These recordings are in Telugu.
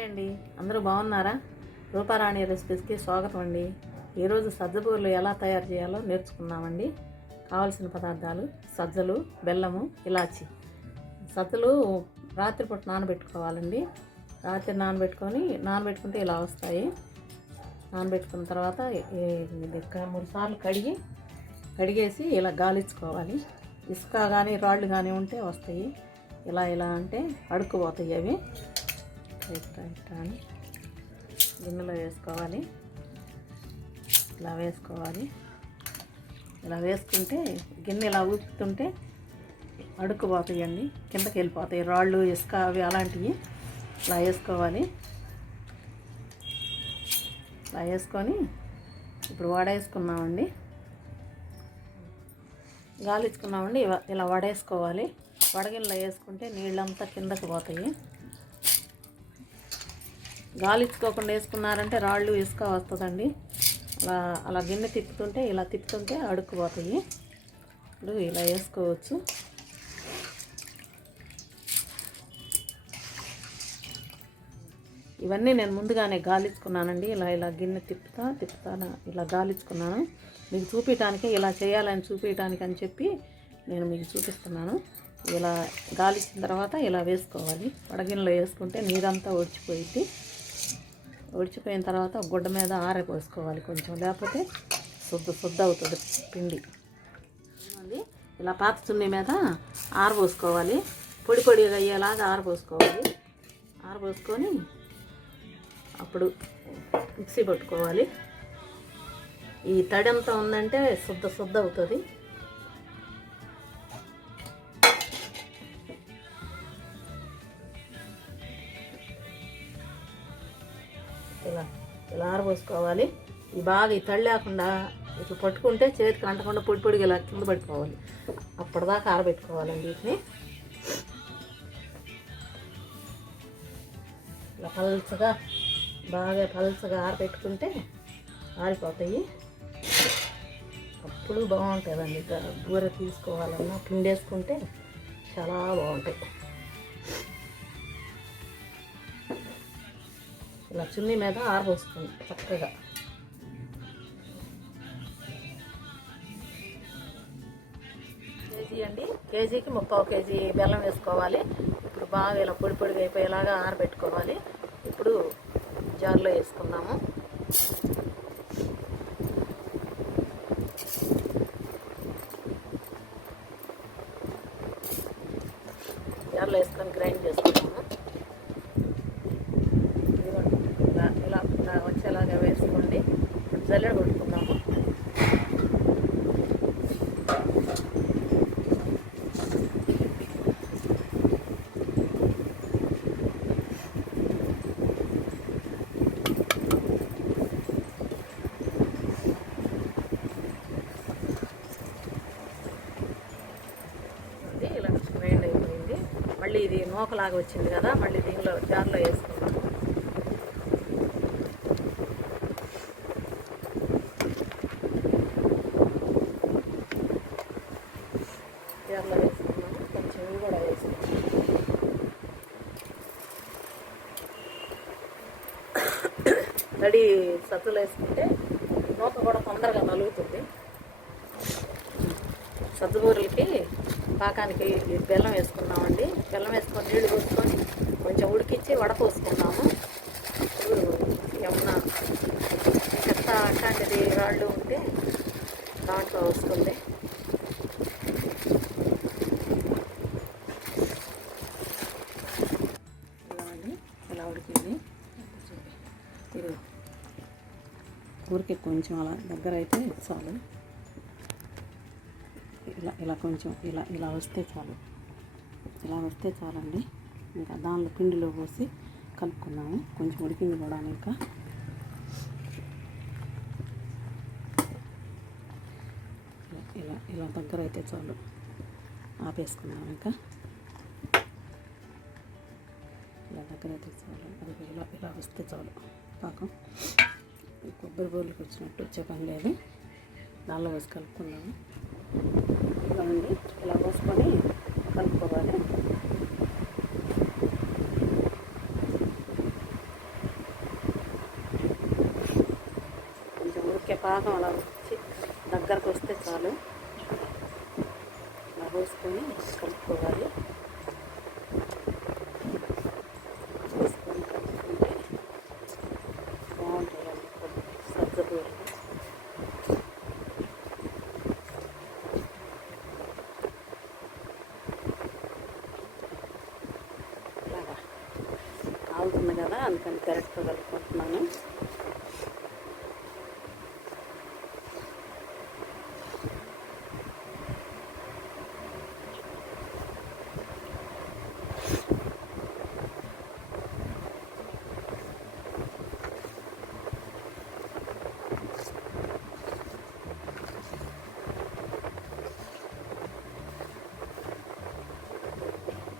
హాయ్ అండి అందరూ బాగున్నారా? రూపారాణి రెసిపీస్కి స్వాగతం అండి ఈరోజు సజ్జపూర్లు ఎలా తయారు చేయాలో నేర్చుకున్నామండి కావాల్సిన పదార్థాలు సజ్జలు బెల్లము ఇలాచి. సజ్జలు రాత్రిపూట నానబెట్టుకోవాలండి. రాత్రి నానబెట్టుకొని నానబెట్టుకుంటే ఇలా వస్తాయి. నానబెట్టుకున్న తర్వాత మూడు సార్లు కడిగి కడిగేసి ఇలా గాలించుకోవాలి. ఇసుక కానీ రాళ్ళు కానీ ఉంటే వస్తాయి. ఇలా ఇలా అంటే అడుక్కుపోతాయి అవి. ఇట్లా ఇట్లా అని గిన్నెలో వేసుకోవాలి. ఇలా వేసుకోవాలి. ఇలా వేసుకుంటే గిన్నె ఇలా ఊపుతుంటే అడుక్కుపోతాయండి కిందకి వెళ్ళిపోతాయి రాళ్ళు ఇసుక అవి అలాంటివి. ఇలా వేసుకోవాలి. ఇలా వేసుకొని ఇప్పుడు వడేసుకున్నామండి గాలిచ్చుకున్నామండి ఇలా వడేసుకోవాలి. వడగిల్లో వేసుకుంటే నీళ్ళంతా కిందకి పోతాయి. గాలించుకోకుండా వేసుకున్నారంటే రాళ్ళు ఇసుక వస్తుందండి. అలా అలా గిన్నె తిప్పుతుంటే ఇలా తిప్పుతుంటే అడుక్కుపోతాయి. ఇప్పుడు ఇలా వేసుకోవచ్చు. ఇవన్నీ నేను ముందుగానే గాలిచ్చుకున్నానండి ఇలా ఇలా గిన్నె తిప్పుతా తిప్పుతా ఇలా గాలించుకున్నాను మీకు చూపించడానికి ఇలా చేయాలని చూపించడానికి అని చెప్పి నేను మీకు చూపిస్తున్నాను. ఇలా గాలిచ్చిన తర్వాత ఇలా వేసుకోవాలి. వడగిన్నెలో వేసుకుంటే నీరంతా ఒడిచిపోయింది ఒడిచిపోయిన తర్వాత గుడ్డ మీద ఆరపోసుకోవాలి కొంచెం. లేకపోతే శుద్ధ శుద్ధ అవుతుంది పిండి. ఇలా పాత చున్నీ మీద ఆరబోసుకోవాలి. పొడి పొడిగా అయ్యేలాగా ఆరబోసుకోవాలి. ఆరబోసుకొని అప్పుడు మిక్సీ పట్టుకోవాలి. ఈ తడి అంతా ఉందంటే శుద్ధ శుద్ధ అవుతుంది. చేసుకోవాలి. బాగా ఈ తడి లేకుండా ఇట్లా పట్టుకుంటే చేతికి అంటకుండా పొడి పొడిగా ఇలా కింద పట్టుకోవాలి అప్పటిదాకా ఆరబెట్టుకోవాలండి వీటిని. ఇలా పల్చగా బాగా పల్చగా ఆరబెట్టుకుంటే ఆరిపోతాయి. అప్పుడు బాగుంటుందండి బూర తీసుకోవాలన్నా పిండేసుకుంటే చాలా బాగుంటాయి. ఇలా చున్నీ మీద ఆరబోస్తుంది చక్కగా. కేజీ అండి. కేజీకి ముప్పావు కేజీ బెల్లం వేసుకోవాలి. ఇప్పుడు బాగా ఇలా పొడి పొడిగా అయిపోయేలాగా ఆరబెట్టుకోవాలి. ఇప్పుడు జార్లో వేసుకున్నాము జార్లో వేసుకొని గ్రైండ్ చేసుకుందాము ఇదిగోండి. ఇలా ఇలా ఇలా వచ్చేలాగా వేసుకోండి ఇప్పుడు జల్లెడ కొట్టుకుందాము ఇది ఇలా గ్రైండ్ అయిపోయింది మళ్ళీ వచ్చింది కదా మళ్ళీ దీనిలో జార్లో వేసుకున్నాం జార్లో వేసుకున్నాము కొంచెం ఇవి కూడా వేసుకున్నాం తడి సత్తులు వేసుకుంటే నూక కూడా తొందరగా నలుగుతుంది. సద్దుబూరలకి పాకానికి బెల్లం వేసుకున్నామండి. బెల్లం వేసుకొని నీళ్ళు పోసుకొని కొంచెం ఉడికించి వడపోసుకున్నాము ఇప్పుడు ఏమన్నా చెత్త అట్లాంటిది రాళ్ళు ఉంటే దాంట్లో వస్తుంది. ఇలా ఇలా ఉడికింది. ఇది ఊరికే కొంచెం అలా దగ్గర అయితే చాలు. ఇలా ఇలా కొంచెం ఇలా ఇలా వస్తే చాలు. ఇలా వస్తే చాలండి. ఇంకా దానిలో పిండిలో పోసి కలుపుకున్నాము. కొంచెం ఉడికింది కూడా ఇంకా ఇలా ఇలా ఇలా దగ్గర అయితే చాలు. ఆపేసుకున్నాం ఇంకా. ఇలా దగ్గర అయితే చాలు. అది ఇలా ఇలా వస్తే చాలు. పాకం. కొబ్బరి బోర్లకు వచ్చినట్టు వచ్చే పని లేదు. దానిలో వేసి కలుపుకున్నాము. ఇవ్వండి ఇలా పోసుకొని కలుపుకోవాలి. కొంచెం ఉరికే పాకం అలా వచ్చి దగ్గరకు వస్తే చాలు. అలా పోసుకొని కలుపుకోవాలి. కాలుతుంది కదా అందుకని కరెక్ట్గా కలుపుకుంటున్నాను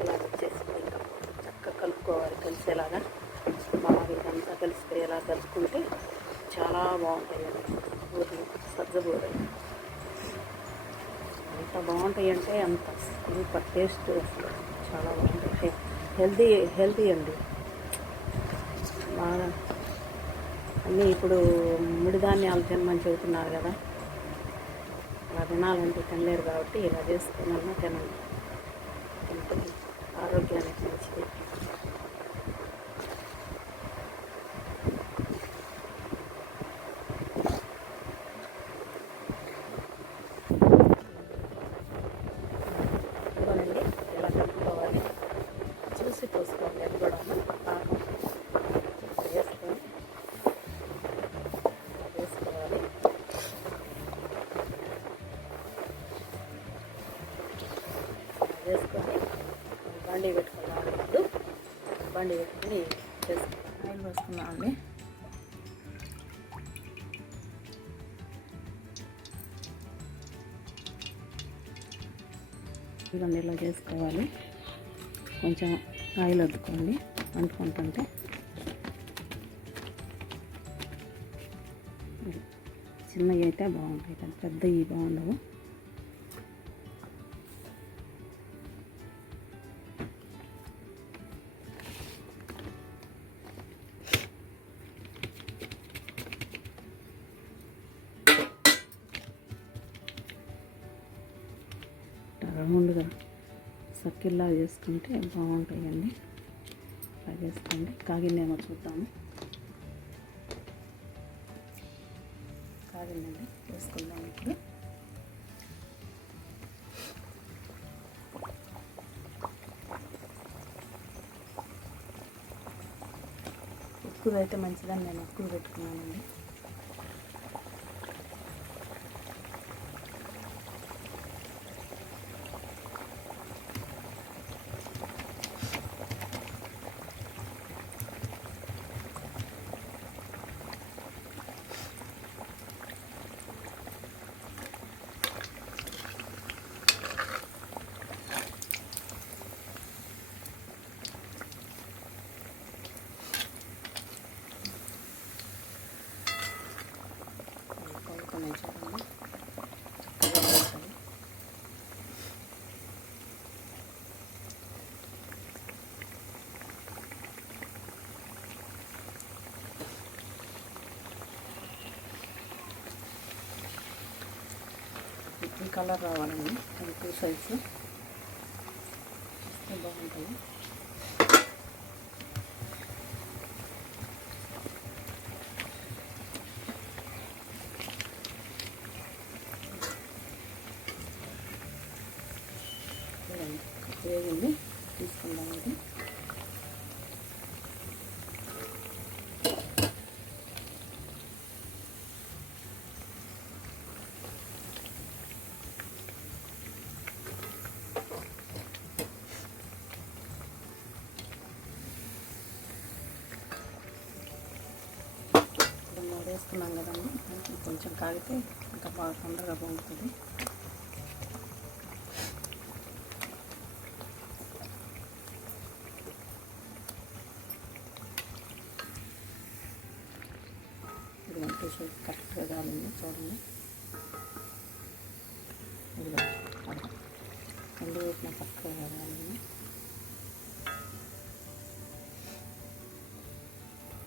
ఇలా వచ్చేసి చక్కగా కలుపుకోవాలి కలిసేలాగా బాగా ఇదంతా కలిసిపోయేలా కలుపుకుంటే చాలా బాగుంటాయి బూరెలు సజ్జ ఎంత బాగుంటాయి అంటే అంత సూపర్ టేస్ట్ అసలు. చాలా బాగుంటాయి. హెల్దీ హెల్దీ అండి. బాగా అన్నీ ఇప్పుడు ముడిధాన్యాలు తినమని చెబుతున్నారు కదా. అలా తినాలంటే తినలేరు కాబట్టి ఇలా చేసుకున్నా తినండి. తింటుంది ఆరోగ్యానికి మంచిది. వేసుకొని బండి పెట్టుకున్నాను ముందు బండి పెట్టుకుని చేసుకున్నాను ఆయిల్ వేసుకున్నాను అండి. ఇవన్నీ ఇలా చేసుకోవాలి. కొంచెం ఆయిల్ వద్దుకోండి అంటుకుంటుంటే. చిన్నవి అయితే బాగుంటాయి కానీ పెద్దవి బాగుండవు. సర్కిల్లా చేసుకుంటే బాగుంటాయండి. అలా చేసుకోండి కాగిందేమో చూద్దాము. కాగిందండి వేసుకుందాం ఇప్పుడు. ఉక్కులు అయితే మంచిదని నేను ఉక్కులు పెట్టుకున్నానండి. ఈ కలర్ రావాలండి టూ సైజు చూస్తే బాగుంటుంది చూడండి వేగింది తీసుకుందాం ఇప్పుడు వేసుకున్నాం కదండి కొంచెం కాగితే ఇంకా బాగా తొందరగా బాగుంటుంది. రెండు వైపున కరెక్ట్గా కాలింది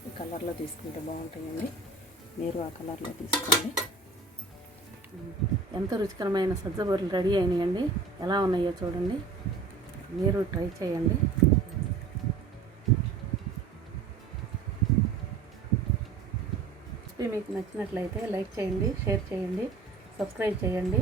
ఈ కలర్లో తీసుకుంటే బాగుంటాయండి. మీరు ఆ కలర్లో తీసుకోండి. ఎంతో రుచికరమైన సజ్జబూరలు రెడీ అయినాయండి. ఎలా ఉన్నాయో చూడండి. మీరు ట్రై చేయండి. రెసిపీ మీకు నచ్చినట్లయితే లైక్ చేయండి షేర్ చేయండి సబ్స్క్రైబ్ చేయండి.